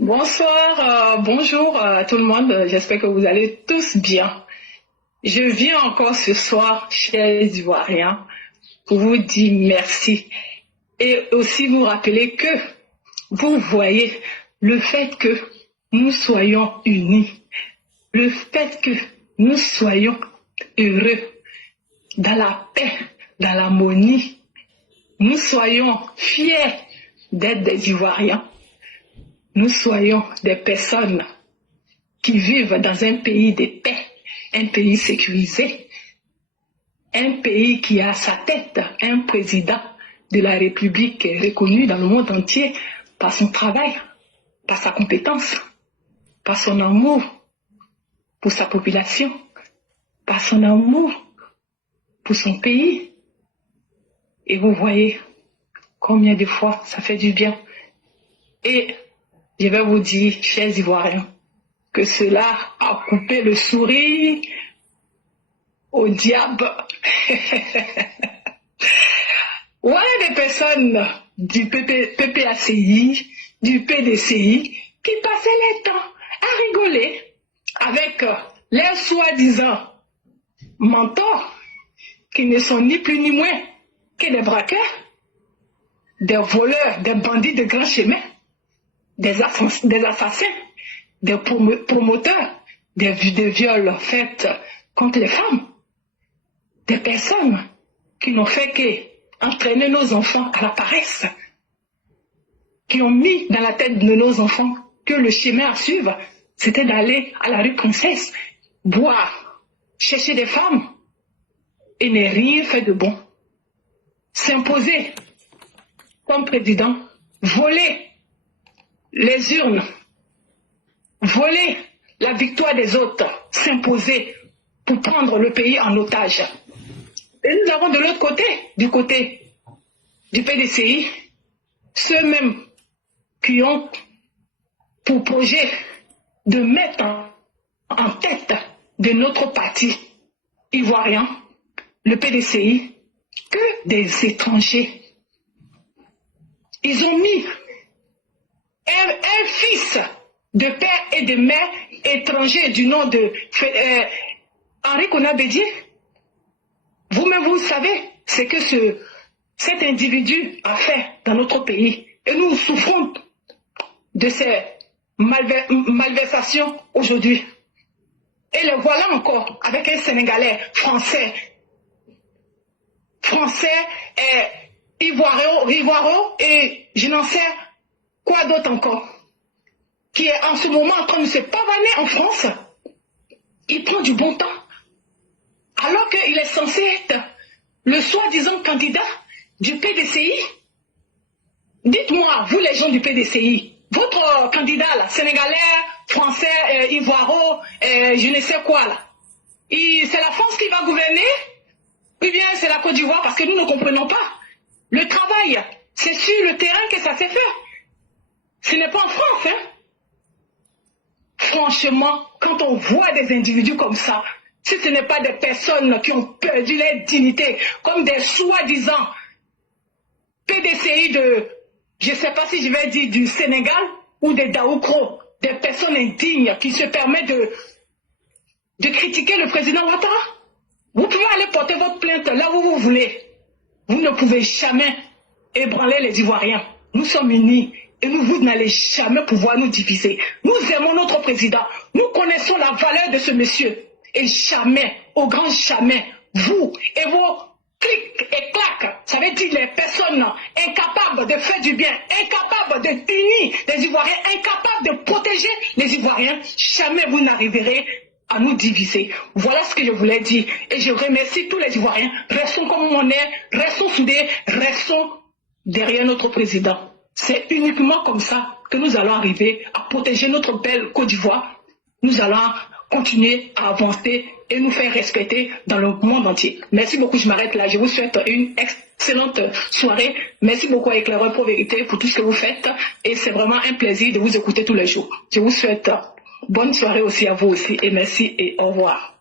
Bonsoir, bonjour à tout le monde. J'espère que vous allez tous bien. Je viens encore ce soir, chers Ivoiriens, pour vous dire merci et aussi vous rappeler que vous voyez le fait que nous soyons unis, le fait que nous soyons heureux, dans la paix, dans l'harmonie, nous soyons fiers d'être des Ivoiriens. Nous soyons des personnes qui vivent dans un pays de paix, un pays sécurisé, un pays qui a à sa tête un président de la République reconnu dans le monde entier par son travail, par sa compétence, par son amour pour sa population, par son amour pour son pays. Et vous voyez combien de fois ça fait du bien. Et je vais vous dire, chers Ivoiriens, que cela a coupé le sourire au diable. Voilà des personnes du PPACI, du PDCI, qui passaient leur temps à rigoler avec leurs soi-disant mentors, qui ne sont ni plus ni moins que des braqueurs, des voleurs, des bandits de grand chemin, des assassins, des promoteurs, des viols faits contre les femmes, des personnes qui n'ont fait qu'entraîner nos enfants à la paresse, qui ont mis dans la tête de nos enfants que le chemin à suivre, c'était d'aller à la rue Princesse, boire, chercher des femmes et ne rien fait de bon. S'imposer comme président, voler les urnes, voler la victoire des autres, s'imposer pour prendre le pays en otage. Et nous avons de l'autre côté, du côté du PDCI, ceux-mêmes qui ont pour projet de mettre en tête de notre parti ivoirien, le PDCI, que des étrangers. Ils ont mis un fils de père et de mère étranger du nom de Henri Konan Bédié. Vous-même, vous savez ce que cet individu a fait dans notre pays. Et nous souffrons de ces malversations aujourd'hui. Et le voilà encore avec un Sénégalais français, ivoiro, et je n'en sais quoi d'autre encore, qui est en ce moment en train de se pavaner en France. Il prend du bon temps, alors qu'il est censé être le soi-disant candidat du PDCI. Dites-moi, vous les gens du PDCI, votre candidat là, sénégalais, français, ivoiro, je ne sais quoi là, c'est la France qui va gouverner, ou bien c'est la Côte d'Ivoire, parce que nous ne comprenons pas. Le travail, c'est sur le terrain que ça s'est fait. Ce n'est pas en France, hein. Franchement, quand on voit des individus comme ça, si ce n'est pas des personnes qui ont perdu leur dignité, comme des soi-disant PDCI je ne sais pas si je vais dire du Sénégal ou des Daoukro, des personnes indignes qui se permettent de critiquer le président Ouattara. Vous pouvez aller porter votre plainte là où vous voulez. Vous ne pouvez jamais ébranler les Ivoiriens. Nous sommes unis et vous n'allez jamais pouvoir nous diviser. Nous aimons notre président. Nous connaissons la valeur de ce monsieur. Et jamais, au grand jamais, vous et vos clics et claques, ça veut dire les personnes incapables de faire du bien, incapables de unir les Ivoiriens, incapables de protéger les Ivoiriens, jamais vous n'arriverez à nous diviser. Voilà ce que je voulais dire. Et je remercie tous les Ivoiriens. Restons comme on est, restons soudés, restons derrière notre président. C'est uniquement comme ça que nous allons arriver à protéger notre belle Côte d'Ivoire. Nous allons continuer à avancer et nous faire respecter dans le monde entier. Merci beaucoup, je m'arrête là. Je vous souhaite une excellente soirée. Merci beaucoup à Éclaireur pour Vérité pour tout ce que vous faites. Et c'est vraiment un plaisir de vous écouter tous les jours. Je vous souhaite bonne soirée aussi à vous aussi. Et merci et au revoir.